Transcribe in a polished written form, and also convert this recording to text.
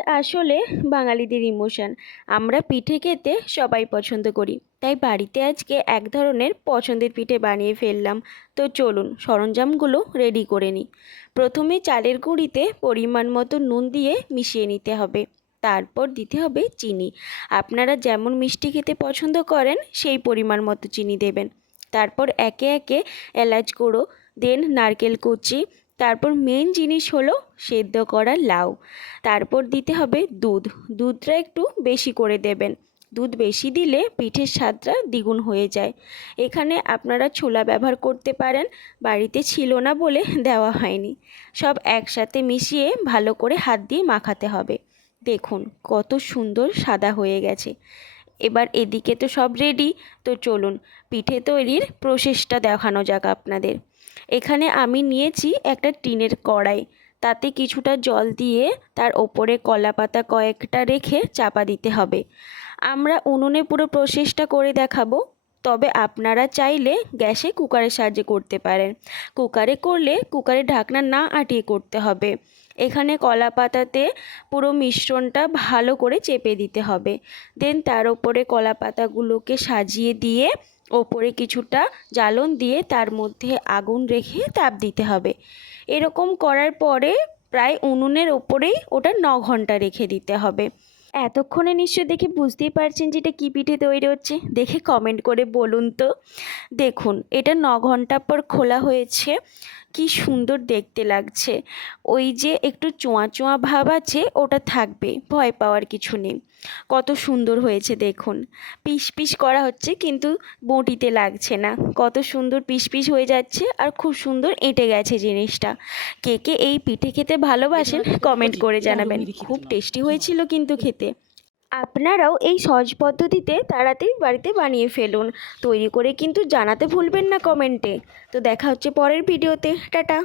আসলে বাঙালিদের ইমোশন। আমরা পিঠে খেতে সবাই পছন্দ করি, তাই বাড়িতে আজকে এক ধরনের পছন্দের পিঠে বানিয়ে ফেললাম। তো চলুন সরঞ্জামগুলো রেডি করে নিই। প্রথমে চালের গুঁড়িতে পরিমাণ মতো নুন দিয়ে মিশিয়ে নিতে হবে। তারপর দিতে হবে চিনি। আপনারা যেমন মিষ্টি খেতে পছন্দ করেন সেই পরিমাণ মতো চিনি দেবেন। তারপর একে একে এলাচ গুঁড়ো, দেন নারকেল কুচি, তারপর মেন জিনিস হলো সেদ্ধ করা লাউ। তারপর দিতে হবে দুধ। দুধটা একটু বেশি করে দেবেন। দুধ বেশি দিলে পিঠের স্বাদটা দ্বিগুণ হয়ে যায়। এখানে আপনারা ছোলা ব্যবহার করতে পারেন, বাড়িতে ছিল না বলে দেওয়া হয়নি। সব একসাথে মিশিয়ে ভালো করে হাত দিয়ে মাখাতে হবে। দেখুন কত সুন্দর সাদা হয়ে গেছে। এবার এদিকে তো সব রেডি। তো চলুন পিঠে তৈরির প্রসেসটা দেখানো যাক আপনাদের। এখানে আমি নিয়েছি একটা টিনের কড়াই। তাতে কিছুটা জল দিয়ে তার ওপরে কলা পাতা কয়েকটা রেখে চাপা দিতে হবে। আমরা উনুনে পুরো প্রসেসটা করে দেখাবো, তবে আপনারা চাইলে গ্যাসে কুকারের সাহায্যে করতে পারেন। কুকারে করলে কুকারের ঢাকনা না আটিয়ে করতে হবে। এখানে কলা পাতাতে পুরো মিশ্রণটা ভালো করে চেপে দিতে হবে। দেন তার ওপরে কলা পাতাগুলোকে সাজিয়ে দিয়ে ওপরে কিছুটা জ্বালন দিয়ে তার মধ্যে আগুন রেখে তাপ দিতে হবে। এরকম করার পরে প্রায় উনুনের ওপরেই ওটা 9 ঘন্টা রেখে দিতে হবে। এতক্ষণে নিশ্চয় দেখে বুঝতেই পারছেন যে এটা কী পিঠে তৈরি হচ্ছে। দেখে কমেন্ট করে বলুন তো। দেখুন এটা 9 ঘন্টা পর খোলা হয়েছে। কি সুন্দর দেখতে লাগছে। ওই যে একটু চোঁয়া চোঁয়া ভাব আছে ওটা থাকবে, ভয় পাওয়ার কিছু নেই। কত সুন্দর হয়েছে দেখুন। পিস পিস করা হচ্ছে কিন্তু বঁটিতে লাগছে না। কত সুন্দর পিস পিস হয়ে যাচ্ছে আর খুব সুন্দর এঁটে গেছে জিনিসটা। কে কে এই পিঠে খেতে ভালোবাসেন কমেন্ট করে জানাবেন। খুব টেস্টি হয়েছিল কিন্তু খেতে। আপনারাও এই সহজ পদ্ধতিতে তাড়াতাড়ি বাড়িতে বানিয়ে ফেলুন। তৈরি করে কিন্তু জানাতে ভুলবেন না কমেন্টে। তো দেখা হচ্ছে পরের ভিডিওতে। টাটা।